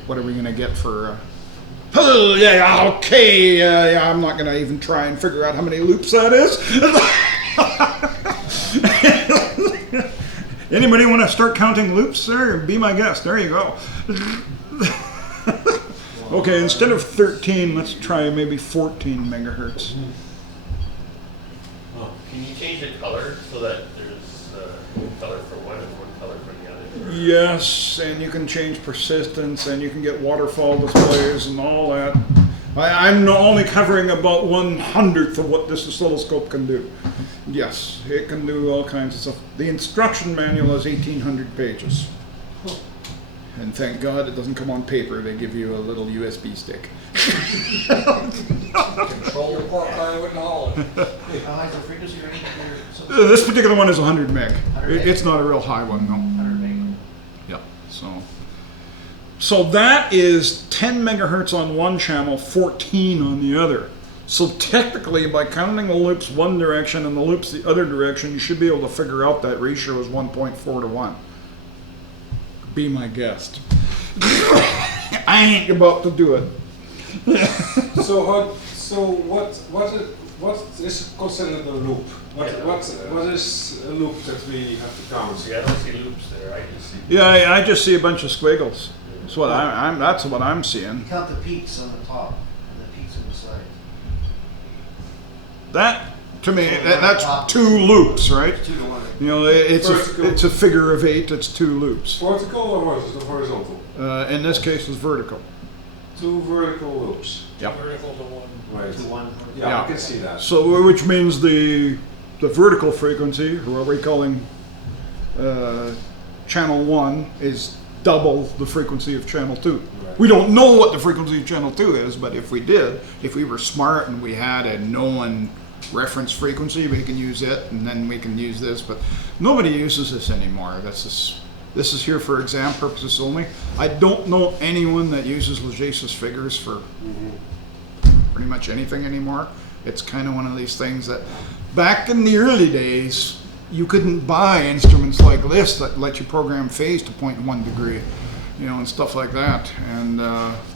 What are we going to get for... oh, yeah, okay, yeah, I'm not going to even try and figure out how many loops that is. Anybody want to start counting loops there? Be my guest. There you go. Okay, instead of 13, let's try maybe 14 megahertz. Can you change the color so that there's one color for one and one color for the other? Yes, and you can change persistence, and you can get waterfall displays and all that. I'm only covering about 1/100th of what this oscilloscope can do. Yes, it can do all kinds of stuff. The instruction manual is 1,800 pages. And thank God it doesn't come on paper. They give you a little USB stick. Control your pork pie with knowledge. How high is the frequency range of your This particular one is 100 meg. 100 meg? It's not a real high one, no. 100 meg? Yep. So that is 10 megahertz on one channel, 14 on the other. So technically, by counting the loops one direction and the loops the other direction, you should be able to figure out that ratio is 1.4 to 1. Be my guest. I ain't about to do it. So what is considered a loop? What is a loop that we have to count? See, I don't see loops there. I just see. Yeah, I just see a bunch of squiggles. That's what that's what I'm seeing. Count the peaks on the top and the peaks on the side. That to me, that's 2 loops, right? 2 to 1. You know, it's Vertical. it's a figure of 8. It's 2 loops. Vertical or horizontal? In this case, it's vertical. 2 vertical loops. Yep. Vertical to one. Right. 2 to 1. Yeah, Yeah. I can see that. So, which means the vertical frequency, or what we're calling channel 1, is double the frequency of channel 2. Right. We don't know what the frequency of channel 2 is, but if we did, if we were smart and we had a known reference frequency, we can use it, and then we can use this. But nobody uses this anymore. This is here for exam purposes only. I don't know anyone that uses Lejesus figures for pretty much anything anymore. It's kind of one of these things that back in the early days, you couldn't buy instruments like this that let you program phase to 0.1 degree, you know, and stuff like that. And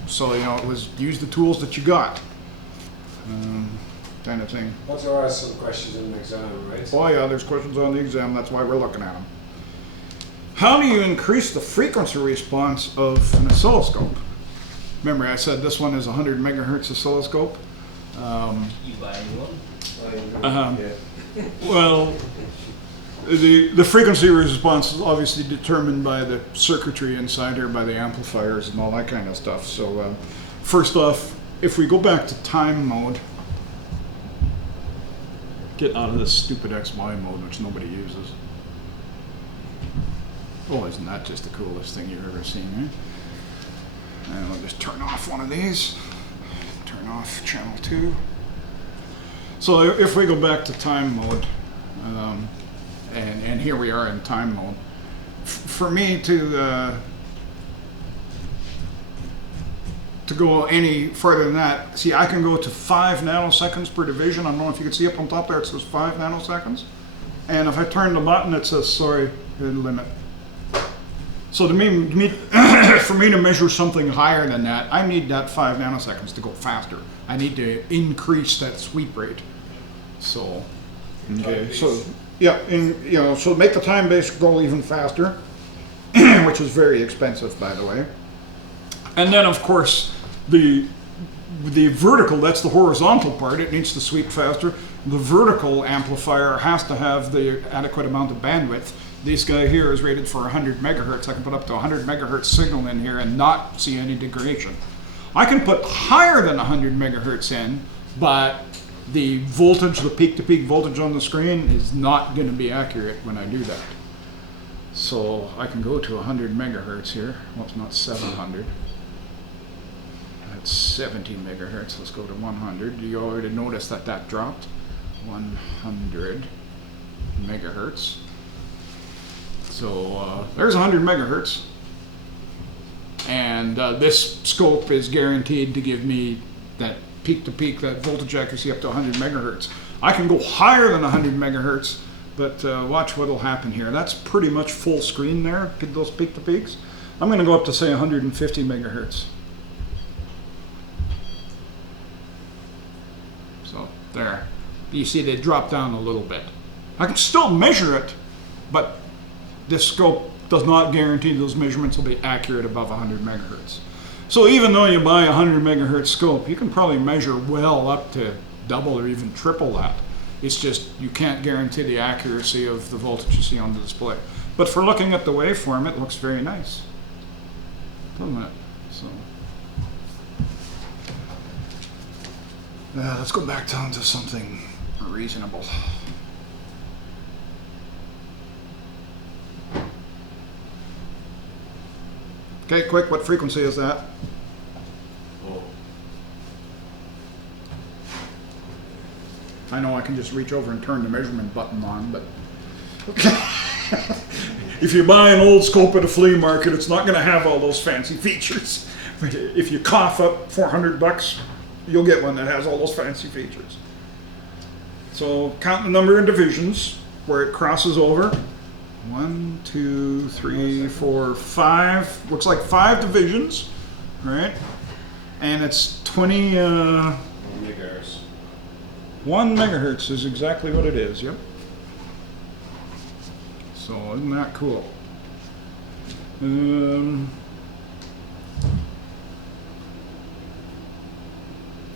so, you know, it was use the tools that you got, kind of thing. But there are some questions in the exam, right? Oh yeah, there's questions on the exam. That's why we're looking at them. How do you increase the frequency response of an oscilloscope? Remember, I said this one is a 100 megahertz oscilloscope. You buy one? Well, the frequency response is obviously determined by the circuitry inside here, by the amplifiers and all that kind of stuff. So first off, if we go back to time mode, get out of this stupid XY mode, which nobody uses. Oh, isn't that just the coolest thing you've ever seen, eh? And I'll just turn off one of these. Turn off channel 2. So if we go back to time mode, and here we are in time mode, for me to go any further than that, see, I can go to 5 nanoseconds per division. I don't know if you can see up on top there, it says 5 nanoseconds. And if I turn the button, it says, sorry, limit. So for me to measure something higher than that, I need that 5 nanoseconds to go faster. I need to increase that sweep rate. So, okay, so yeah, so make the time base go even faster, which is very expensive, by the way. And then, of course, the vertical, that's the horizontal part, it needs to sweep faster. The vertical amplifier has to have the adequate amount of bandwidth. This guy here is rated for 100 megahertz. I can put up to 100 megahertz signal in here and not see any degradation. I can put higher than 100 megahertz in, but the voltage, the peak-to-peak voltage on the screen is not going to be accurate when I do that. So I can go to 100 megahertz here. Well, it's not 700. That's 70 megahertz. Let's go to 100. You already noticed that that dropped. 100 megahertz. So there's 100 megahertz. And this scope is guaranteed to give me that peak-to-peak, that voltage accuracy up to 100 megahertz. I can go higher than 100 megahertz, But watch what'll happen here. That's pretty much full screen there, those peak to peaks. I'm going to go up to say 150 megahertz. So there. You see they drop down a little bit. I can still measure it, but this scope does not guarantee those measurements will be accurate above 100 megahertz. So even though you buy a 100 megahertz scope, you can probably measure well up to double or even triple that. It's just you can't guarantee the accuracy of the voltage you see on the display. But for looking at the waveform, it looks very nice, doesn't it? So let's go back down to something reasonable. Okay, quick, what frequency is that? Oh, I know I can just reach over and turn the measurement button on, but if you buy an old scope at a flea market, it's not going to have all those fancy features. If you cough up $400, you'll get one that has all those fancy features. So count the number of divisions where it crosses over. 1, 2, 3, 4, 5. Looks like 5 divisions, right? And it's 20. Megahertz. 1 megahertz is exactly what it is. Yep. So isn't that cool? Can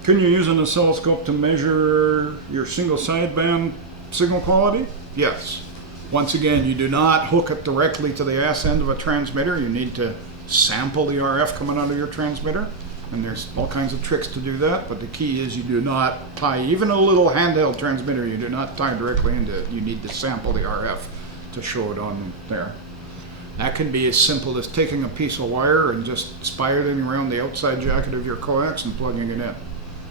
you use an oscilloscope to measure your single sideband signal quality? Yes. Once again, you do not hook it directly to the ass end of a transmitter. You need to sample the RF coming out of your transmitter. And there's all kinds of tricks to do that, but the key is you do not tie, even a little handheld transmitter, you do not tie directly into it. You need to sample the RF to show it on there. That can be as simple as taking a piece of wire and just spiraling around the outside jacket of your coax and plugging it in.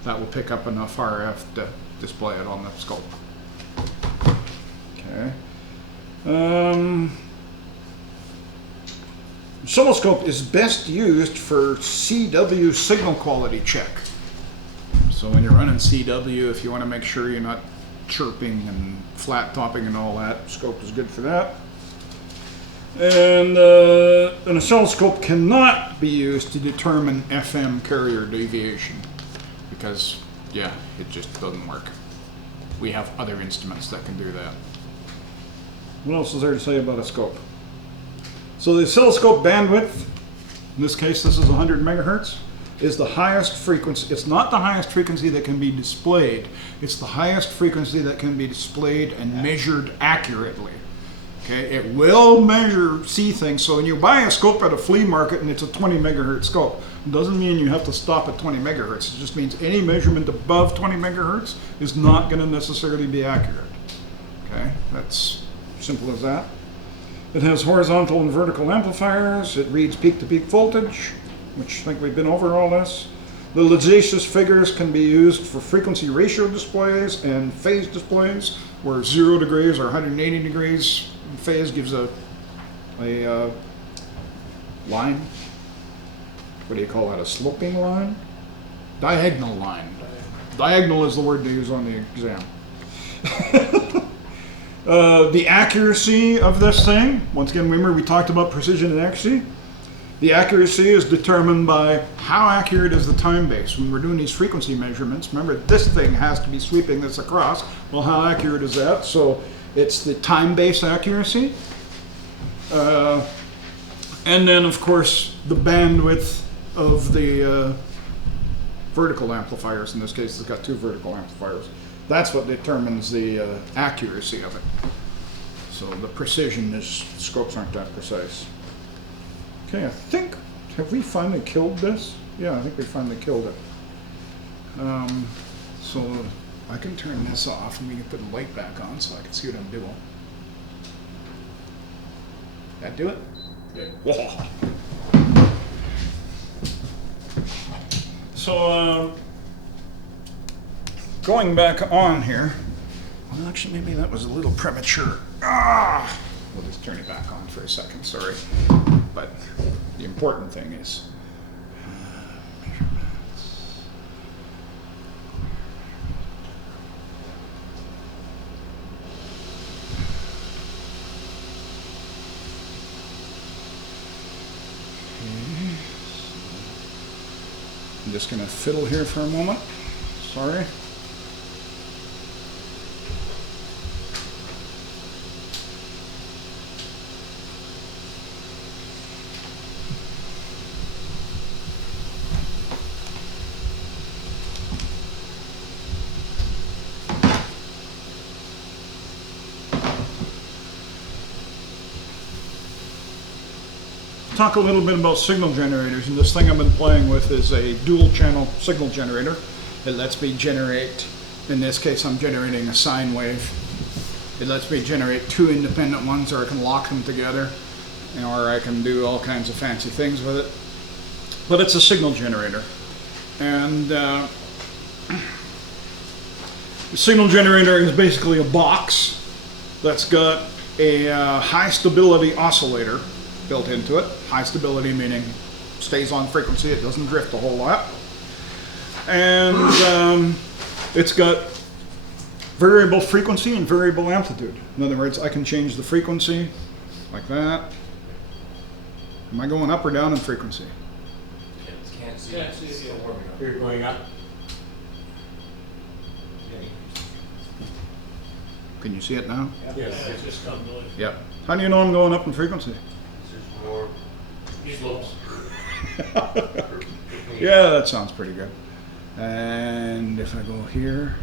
That will pick up enough RF to display it on the scope. Okay. Oscilloscope is best used for CW signal quality check. So when you're running CW, if you want to make sure you're not chirping and flat topping and all that, scope is good for that. And an oscilloscope cannot be used to determine FM carrier deviation because, yeah, it just doesn't work. We have other instruments that can do that. What else is there to say about a scope? So the oscilloscope bandwidth, in this case this is 100 megahertz, is the highest frequency. It's not the highest frequency that can be displayed. It's the highest frequency that can be displayed and measured accurately. Okay, it will see things. So when you buy a scope at a flea market and it's a 20 megahertz scope, it doesn't mean you have to stop at 20 megahertz. It just means any measurement above 20 megahertz is not going to necessarily be accurate. Okay, that's simple as that. It has horizontal and vertical amplifiers. It reads peak-to-peak voltage, which I think we've been over all this. The Lazacius figures can be used for frequency ratio displays and phase displays, where 0 degrees or 180 degrees phase gives a line. What do you call that? A sloping line? Diagonal line. Diagonal is the word they use on the exam. The accuracy of this thing, once again, remember we talked about precision and accuracy. The accuracy is determined by how accurate is the time base. When we're doing these frequency measurements, remember this thing has to be sweeping this across. Well, how accurate is that? So it's the time base accuracy. And then, of course, the bandwidth of the vertical amplifiers. In this case, it's got 2 vertical amplifiers. That's what determines the accuracy of it. So the precision is, scopes aren't that precise. Okay, I think, have we finally killed this? Yeah, I think we finally killed it. So I can turn this off and we can put the light back on so I can see what I'm doing. That do it? Yeah. So, going back on here, well, actually, maybe that was a little premature. We'll just turn it back on for a second, sorry. But the important thing is measurements. I'm just gonna fiddle here for a moment. Sorry. Talk a little bit about signal generators, and this thing I've been playing with is a dual channel signal generator. It lets me generate, in this case I'm generating a sine wave. It lets me generate two independent ones, or I can lock them together, or I can do all kinds of fancy things with it. But it's a signal generator. And the signal generator is basically a box that's got a high stability oscillator built into it. High stability meaning stays on frequency, it doesn't drift a whole lot. And it's got variable frequency and variable amplitude. In other words, I can change the frequency like that. Am I going up or down in frequency? Can't see. Can't see it Still yet. warming up. You're going up. Can you see it now? Yeah, it just come to it. Yep. How do you know I'm going up in frequency? There's more slopes. Yeah, that sounds pretty good. And if I go here,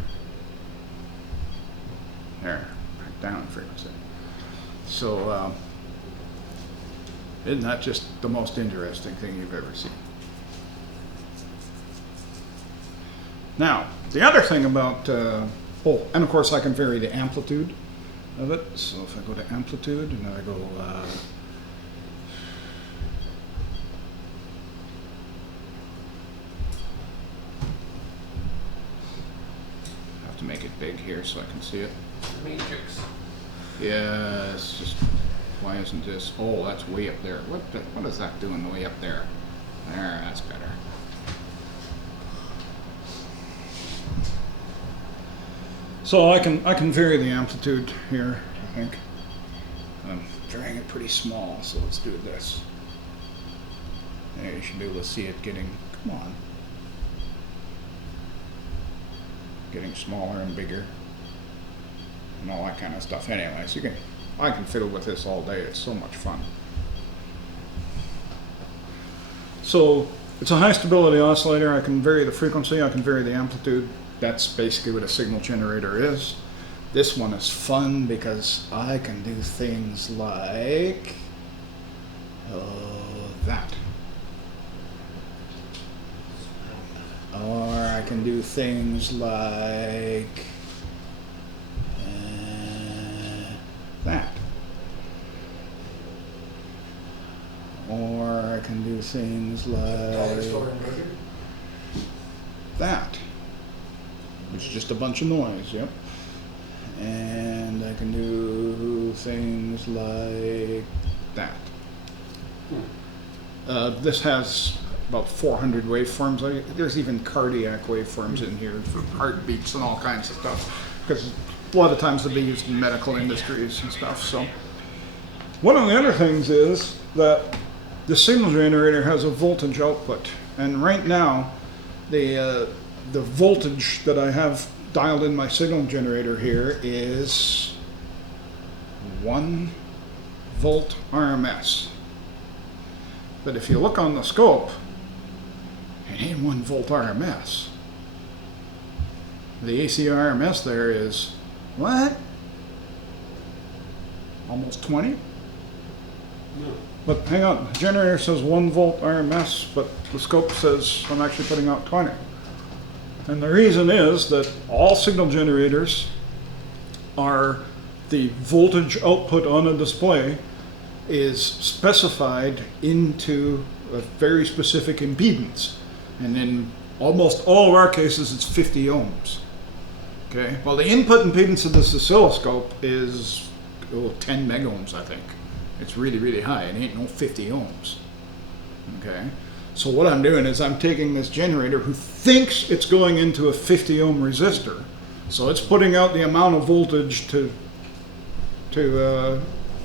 there, back down in frequency. So, isn't that just the most interesting thing you've ever seen? Now, the other thing about, oh, and of course I can vary the amplitude of it. So if I go to amplitude and I go, to make it big here so I can see it. Matrix. Yeah, it's just, why isn't this? Oh, that's way up there. What is that doing way up there? There, that's better. So I can vary the amplitude here, I think. I'm varying it pretty small, so let's do this. There, you should be able to see it getting, come on. Getting smaller and bigger and all that kind of stuff. Anyways, I can fiddle with this all day. It's so much fun. So it's a high stability oscillator. I can vary the frequency, I can vary the amplitude. That's basically what a signal generator is. This one is fun because I can do things like that. Or I can do things like that. Or I can do things like that. It's just a bunch of noise, yep. And I can do things like that. This has about 400 waveforms. There's even cardiac waveforms in here for heartbeats and all kinds of stuff, because a lot of times they'll be used in medical industries and stuff. So one of the other things is that the signal generator has a voltage output, and right now the voltage that I have dialed in my signal generator here is 1 volt RMS. But if you look on the scope, it ain't 1 volt RMS. The AC RMS there is, what? Almost 20? No. But hang on, the generator says 1 volt RMS, but the scope says I'm actually putting out 20. And the reason is that all signal generators are, the voltage output on a display is specified into a very specific impedance. And in almost all of our cases, it's 50 ohms. Okay, well, the input impedance of this oscilloscope is 10 megohms, I think. It's really, really high. It ain't no 50 ohms. Okay, so what I'm doing is I'm taking this generator who thinks it's going into a 50 ohm resistor, so it's putting out the amount of voltage to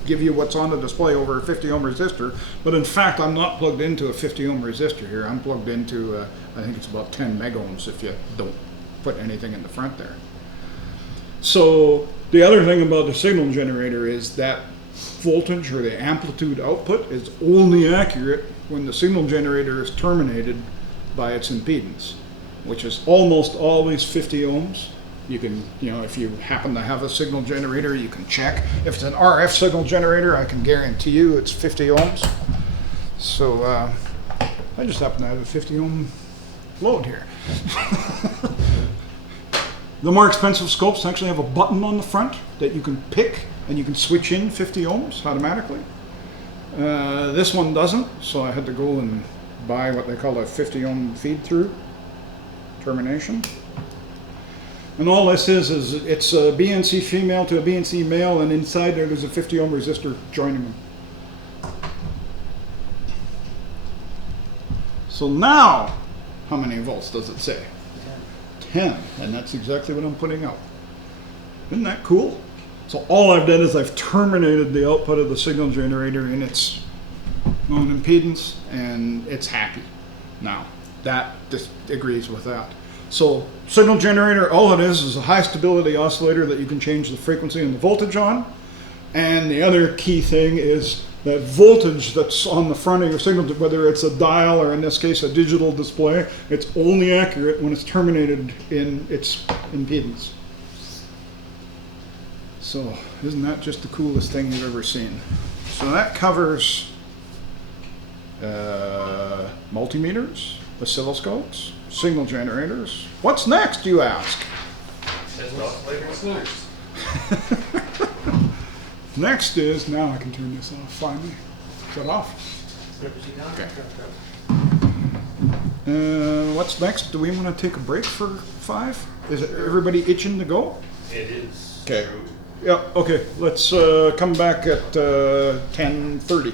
give you what's on the display over a 50 ohm resistor, but in fact I'm not plugged into a 50 ohm resistor here. I'm plugged into, I think it's about 10 meg ohms if you don't put anything in the front there. So the other thing about the signal generator is that voltage or the amplitude output is only accurate when the signal generator is terminated by its impedance, which is almost always 50 ohms. You can, if you happen to have a signal generator, you can check. If it's an RF signal generator, I can guarantee you it's 50 ohms. So I just happen to have a 50 ohm load here. The more expensive scopes actually have a button on the front that you can pick and you can switch in 50 ohms automatically. This one doesn't, so I had to go and buy what they call a 50 ohm feed through termination. And all this is it's a BNC female to a BNC male, and inside there's a 50 ohm resistor joining them. So now, how many volts does it say? 10, and that's exactly what I'm putting out. Isn't that cool? So all I've done is I've terminated the output of the signal generator in its known impedance, and it's happy now. That just agrees with that. So signal generator, all it is a high stability oscillator that you can change the frequency and the voltage on. And the other key thing is that voltage that's on the front of your signal, whether it's a dial or in this case a digital display, it's only accurate when it's terminated in its impedance. So isn't that just the coolest thing you've ever seen? So that covers multimeters, oscilloscopes, signal generators. What's next, you ask? What's next? Next is, now I can turn this off finally. Shut off. Okay. What's next? Do we want to take a break for 5? Is it everybody itching to go? It is. Okay. Yeah, okay. Let's come back at 10:30.